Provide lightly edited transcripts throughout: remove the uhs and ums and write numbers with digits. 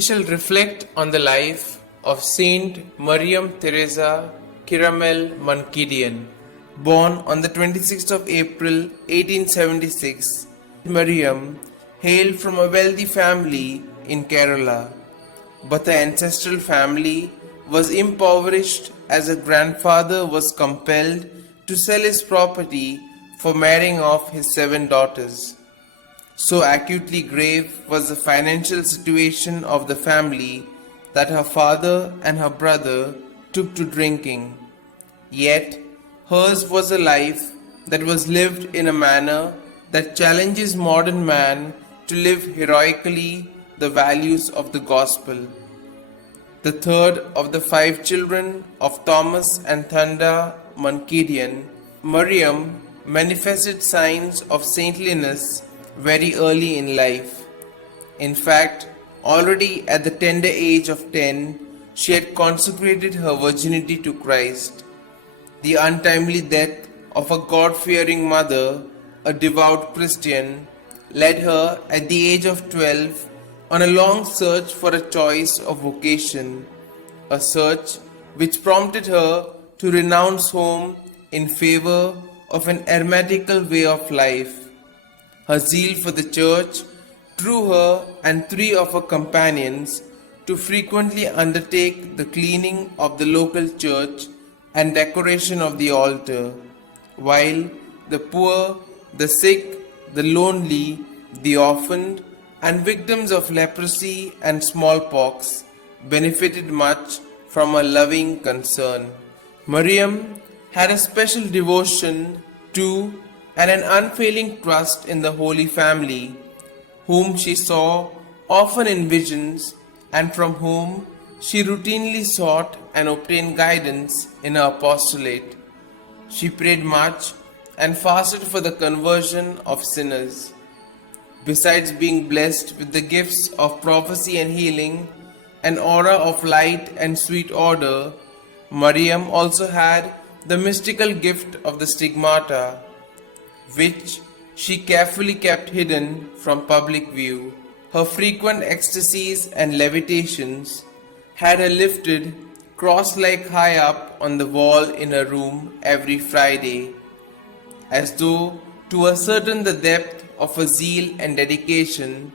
we shall reflect on the life of Saint Mariam Thresia Chiramel Mankidian. Born on the 26th of April 1876, Mariam hailed from a wealthy family in Kerala, but the ancestral family was impoverished as her grandfather was compelled to sell his property for marrying off his 7 daughters. So acutely grave was the financial situation of the family that her father and her brother took to drinking. Yet, hers was a life that was lived in a manner that challenges modern man to live heroically the values of the gospel. The third of the 5 children of Thomas and Thanda Mankidian, Mariam manifested signs of saintliness very early in life. In fact, already at the tender age of 10, she had consecrated her virginity to Christ. The untimely death of a God-fearing mother, a devout Christian, led her at the age of 12 on a long search for a choice of vocation, a search which prompted her to renounce home in favor of an eremitical way of life. Her zeal for the church drew her and 3 of her companions to frequently undertake the cleaning of the local church and decoration of the altar, while the poor, the sick, the lonely, the orphaned, and victims of leprosy and smallpox benefited much from her loving concern. Mariam had a special devotion to and an unfailing trust in the Holy Family, whom she saw often in visions and from whom she routinely sought and obtained guidance in her apostolate. She prayed much and fasted for the conversion of sinners. Besides being blessed with the gifts of prophecy and healing, an aura of light and sweet odor, Mariam also had the mystical gift of the stigmata, which she carefully kept hidden from public view. Her frequent ecstasies and levitations had her lifted cross-like high up on the wall in her room every Friday, as though to ascertain the depth of her zeal and dedication,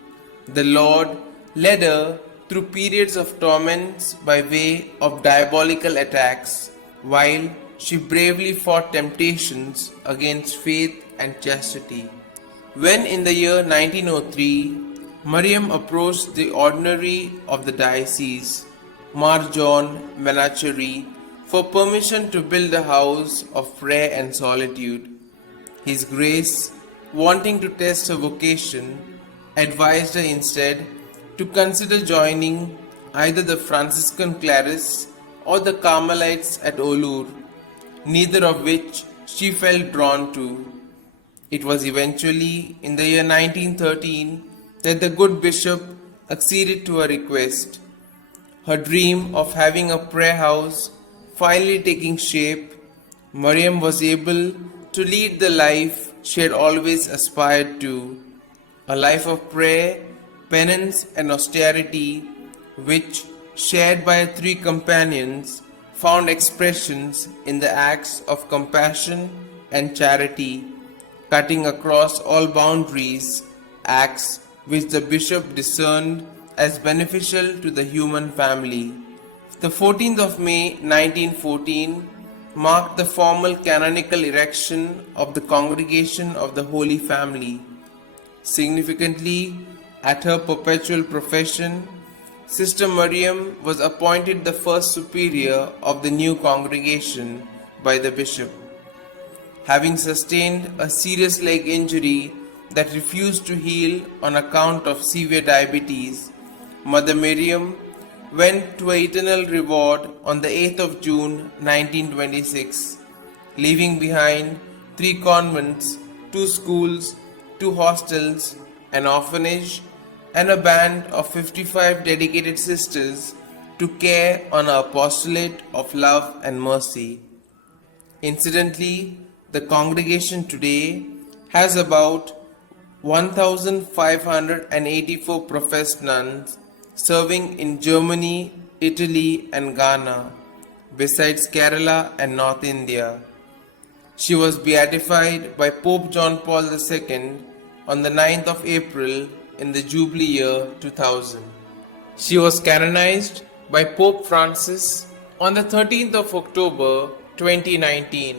the Lord led her through periods of torments by way of diabolical attacks, while she bravely fought temptations against faith and chastity. When in the year 1903, Mariam approached the ordinary of the diocese, Mar John Menacheri, for permission to build a house of prayer and solitude. His Grace, wanting to test her vocation, advised her instead to consider joining either the Franciscan Clarice or the Carmelites at Olur, neither of which she felt drawn to. It was eventually in the year 1913 that the good bishop acceded to her request. Her dream of having a prayer house finally taking shape, Mariam was able to lead the life she had always aspired to, a life of prayer, penance and austerity, which, shared by her 3 companions, found expressions in the acts of compassion and charity, cutting across all boundaries, acts which the bishop discerned as beneficial to the human family. The 14th of May 1914 marked the formal canonical erection of the Congregation of the Holy Family. Significantly, at her perpetual profession, Sister Mariam was appointed the first superior of the new congregation by the bishop. Having sustained a serious leg injury that refused to heal on account of severe diabetes, Mother Mariam went to eternal reward on the 8th of June 1926, leaving behind 3 convents, 2 schools, 2 hostels, an orphanage, and a band of 55 dedicated sisters to care on her apostolate of love and mercy. Incidentally, the congregation today has about 1,584 professed nuns serving in Germany, Italy, and Ghana, besides Kerala and North India. She was beatified by Pope John Paul II on the 9th of April in the Jubilee year 2000. She was canonized by Pope Francis on the 13th of October 2019.